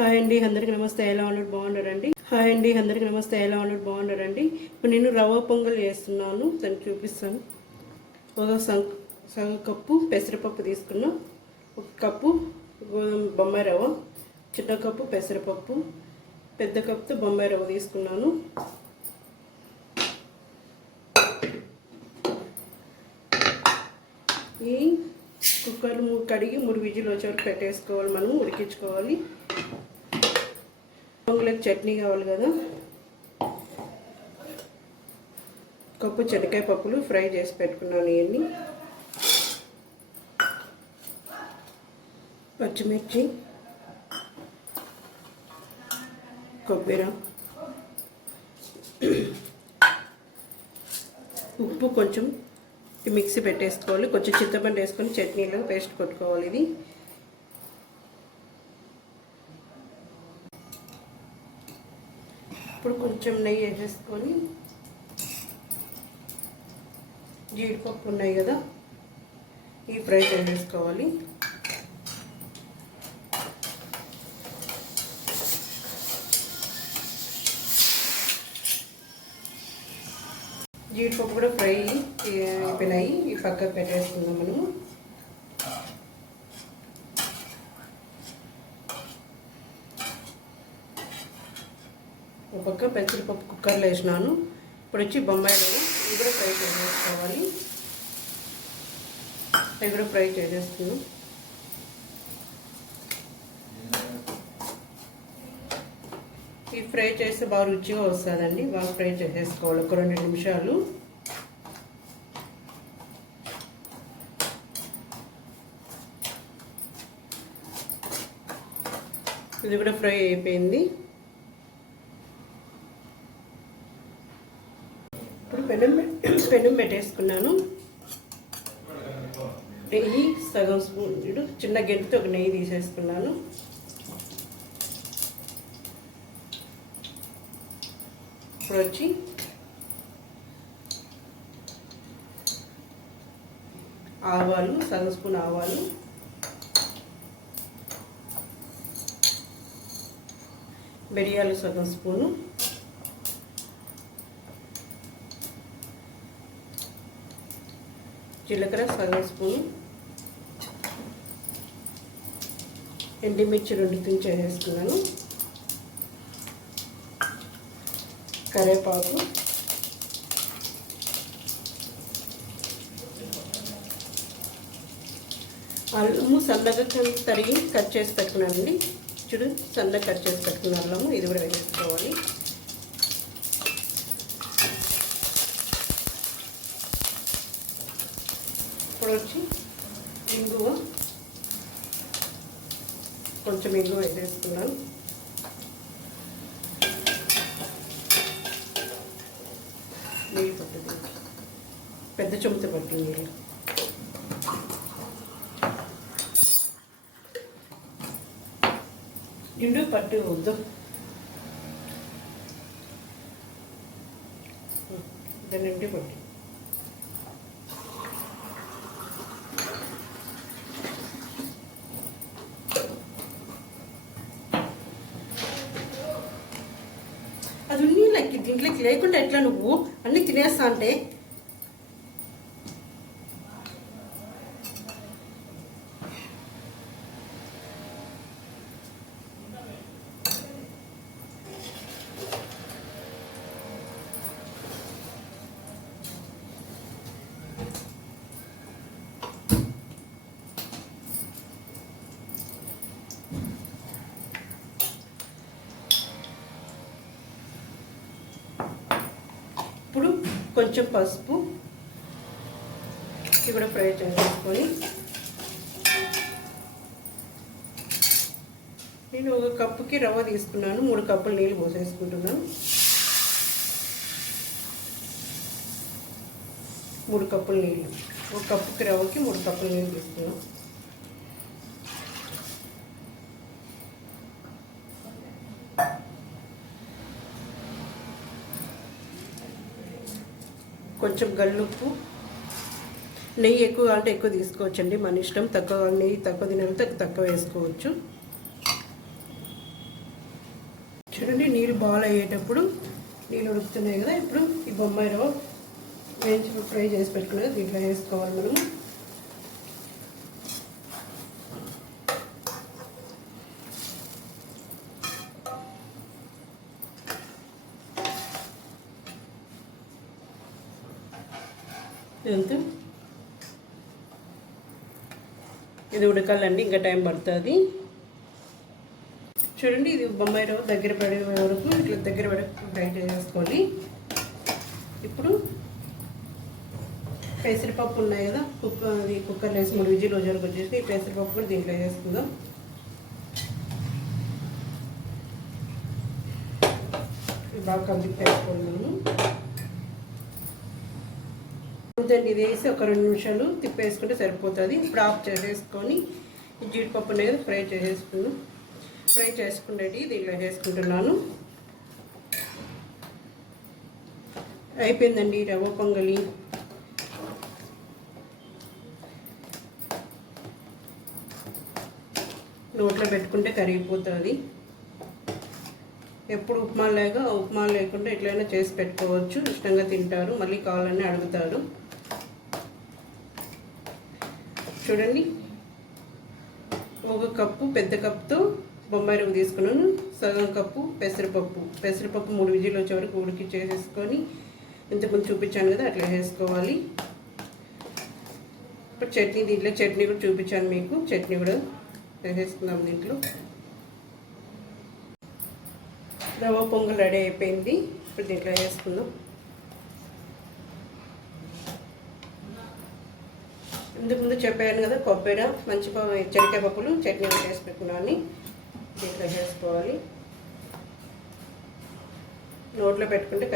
Hi అండి, అందరికీ నమస్తే. ఎలా ఉన్నారు? బాగున్నారండి? హాయ్ అండి, అందరికీ నమస్తే. ఎలా ఉన్నారు? బాగున్నారండి? ఇప్పుడు నేను రవ్వ పొంగల్ చేస్తున్నాను, దాన్ని చూపిస్తాను. ఒక సగం కప్పు పెసరపప్పు తీసుకున్నా, ఒక కప్పు బొంబాయి రవ్వ, చిన్న కప్పు పెసరపప్పు, పెద్ద కప్పుతో బొంబాయి రవ్వ తీసుకున్నాను. ఈ కుక్కర్ కడిగి 3 విజిల్ వచ్చే వరకు పెట్టేసుకోవాలి, మనం ఉడికించుకోవాలి. పొంగలకు చట్నీ కావాలి కదా, కప్పు చెనక్కాయ పప్పులు ఫ్రై చేసి పెట్టుకున్నాను. ఇవన్నీ పచ్చిమిర్చి, కొబ్బరి, ఉప్పు కొంచెం మిక్సీ పెట్టేసుకోవాలి. కొంచెం చింతపండు వేసుకొని చట్నీలో పేస్ట్ కొట్టుకోవాలి. ఇది ఇప్పుడు కొంచెం నెయ్యి వేసేసుకొని, జీడిపప్పు ఉన్నాయి కదా, ఇవి ఫ్రై చేసేసుకోవాలి. జీడిపప్పు కూడా ఫ్రై అయిపోయినాయి, ఈ పక్కకు పెట్టేసుకుందాం మనము. ఒక పక్క పెసరపప్పు కుక్కర్లో వేసినాను. ఇప్పుడు వచ్చి బొంబాయి రవ్వ, ఇవి కూడా ఫ్రై చేసేసుకోవాలి. అవి కూడా ఫ్రై చేసేస్తున్నాం. ఇవి ఫ్రై చేస్తే బాగా రుచిగా వస్తుందండి. బాగా ఫ్రై చేసేసుకోవాలి ఒక 2 నిమిషాలు. ఇది కూడా ఫ్రై అయిపోయింది. ఇప్పుడు పెనం పెట్టేసుకున్నాను. నెయ్యి సగం స్పూన్, చిన్న గెంటితో ఒక నెయ్యి తీసేసుకున్నాను. ఇప్పుడు వచ్చి ఆవాలు, సగం స్పూన్ ఆవాలు, మిరియాలు సగం స్పూను, జీలకర్ర సగం స్పూను, ఎండుమిర్చి 2 తుంచి వేసుకున్నాను, కరివేపాకు, అల్లము సన్నగా తరిగి కట్ చేసి పెట్టుకున్నానండి. చూడు, సన్నగా కట్ చేసి పెట్టుకున్న అల్లము, ఇది కూడా వేసుకోవాలి. ఇప్పుడు వచ్చి ఇంగువ, కొంచెం ఇంగువ వేసేసుకున్నాను. నీళ్ళు పట్టుది, పెద్ద చెంచా పట్టింది నీళ్ళు. నిండు పట్టు వద్దు, దాన్ని నిండి పట్టి. అది నీళ్ళకి దీంట్లోకి లేకుండా ఎట్లా నువ్వు అన్నీ తినేస్తా అంటే? ఇప్పుడు కొంచెం పసుపు, ఇది కూడా ఫ్రై చేసుకొని, నేను ఒక కప్పుకి రవ్వ తీసుకున్నాను. 3 కప్పులు నీళ్ళు పోసేసుకుంటున్నాను. 3 కప్పులు నీళ్ళు, ఒక కప్పుకి రవ్వకి 3 కప్పులు నీళ్ళు తీసుకున్నాను. కొంచెం గల్లుప్పు, నెయ్యి ఎక్కువ అంటే ఎక్కువ తీసుకోవచ్చండి, మన ఇష్టం. తక్కువ నెయ్యి తక్కువ తినాలంటే తక్కువ వేసుకోవచ్చు. చూడండి నీళ్ళు బాల్ అయ్యేటప్పుడు నీళ్ళు ఉడుకుతున్నాయి కదా, ఇప్పుడు ఈ బొంబాయి రవ్వ వేయించి ఫ్రై చేసి పెట్టుకున్నది దీంట్లో వేసుకోవాలి మనము. ఎంత ఇది ఉడకాలండి, ఇంకా టైం పడుతుంది. చూడండి ఇది బొంబాయి రవ్వ దగ్గర పడే వరకు ఇట్లా దగ్గర వరకు ఫ్రై చేసుకోవాలి. ఇప్పుడు పెసరపప్పు ఉన్నాయి కదా, కుక్కర్లో వేసి 3 విజిల్ వరకు వచ్చేసి ఈ పెసరపప్పు కూడా దీంట్లో వేసుకుందాం. బాగా కలిపి వేసుకోవాలి. ఇది వేసి ఒక 2 నిమిషాలు తిప్పేసుకుంటే సరిపోతుంది. ఇప్పుడు ఆఫ్ చేసేసుకొని జీడిపప్పు అనేది ఫ్రై చేసుకునేది దీంట్లో వేసుకుంటున్నాను. అయిపోయిందండి రవ్వ పొంగలి. నోట్లో పెట్టుకుంటే కరిగిపోతుంది. ఎప్పుడు ఉప్మా లేకుండా ఎట్లయినా చేసి పెట్టుకోవచ్చు, ఇష్టంగా తింటారు, మళ్ళీ కావాలని అడుగుతారు. చూడండి ఒక కప్పు పెద్ద కప్పుతో బొంబాయి రవ్వ తీసుకున్నాను, సగం కప్పు పెసరపప్పు 3 విజిల్ వచ్చే వరకు ఉడికి చేసేసుకొని ఇంతకుముందు చూపించాను కదా అట్లా వేసుకోవాలి. ఇప్పుడు దీంట్లో చట్నీ కూడా చూపించాను మీకు, చట్నీ కూడా వేసేసుకుందాం దీంట్లో. రవ్వ పొంగల్ రెడీ అయిపోయింది. ఇప్పుడు దీంట్లో వేసుకుందాం. ఇంతకుముందు చెప్పాను కదా కొబ్బరి మంచి శనగకాయ పప్పులు చట్నీ వేసి పెట్టుకున్నాను, దీంట్లో వేసుకోవాలి. నోట్లో పెట్టుకుంటే